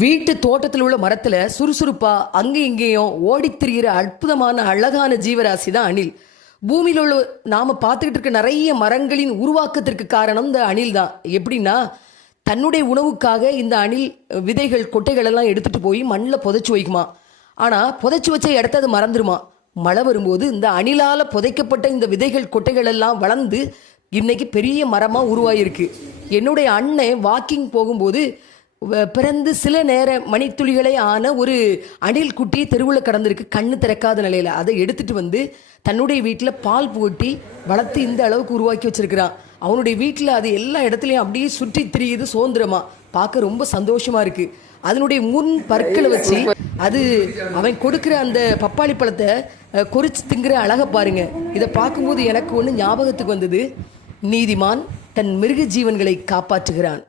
வீட்டு தோட்டத்தில் உள்ள மரத்துல சுறுசுறுப்பா அங்கேயும் இங்கேயும் ஓடித் திரிகிற அற்புதமான அழகான ஜீவராசி தான் அணில். பூமியில் உள்ள நாம பார்த்துக்கிட்டு இருக்க நிறைய மரங்களின் உருவாக்கத்திற்கு காரணம் இந்த அணில் தான். எப்படின்னா, தன்னுடைய உணவுக்காக இந்த அணில் விதைகள் கொட்டைகள் எல்லாம் எடுத்துட்டு போய் மண்ணில் புதைச்சி வைக்குமா. ஆனா புதைச்சி வச்ச இடத்த அது மறந்துருமா. மழை வரும்போது இந்த அணிலால புதைக்கப்பட்ட இந்த விதைகள் கொட்டைகள் எல்லாம் வளர்ந்து இன்னைக்கு பெரிய மரமா உருவாயிருக்கு. என்னுடைய அண்ணன் வாக்கிங் போகும்போது பிறந்து சில நேர மணித்துளிகளே ஆன ஒரு அணில் குட்டி தெருவில் கடந்திருக்கு, கண்ணு திறக்காத நிலையில். அதை எடுத்துட்டு வந்து தன்னுடைய வீட்டில் பால் பூட்டி வளர்த்து இந்த அளவுக்கு உருவாக்கி வச்சிருக்கிறான். அவனுடைய வீட்டில் அது எல்லா இடத்துலையும் அப்படியே சுற்றி திரியுது சுதந்திரமா. பார்க்க ரொம்ப சந்தோஷமா இருக்கு. அதனுடைய முன் பற்களை வச்சு அது அவன் கொடுக்குற அந்த பப்பாளி பழத்தை கொறிச்சு திங்கிற அழகை பாருங்க. இதை பார்க்கும்போது எனக்கு ஒன்று ஞாபகத்துக்கு வந்தது, நீதிமான் தன் மிருக ஜீவன்களை காப்பாற்றுகிறான்.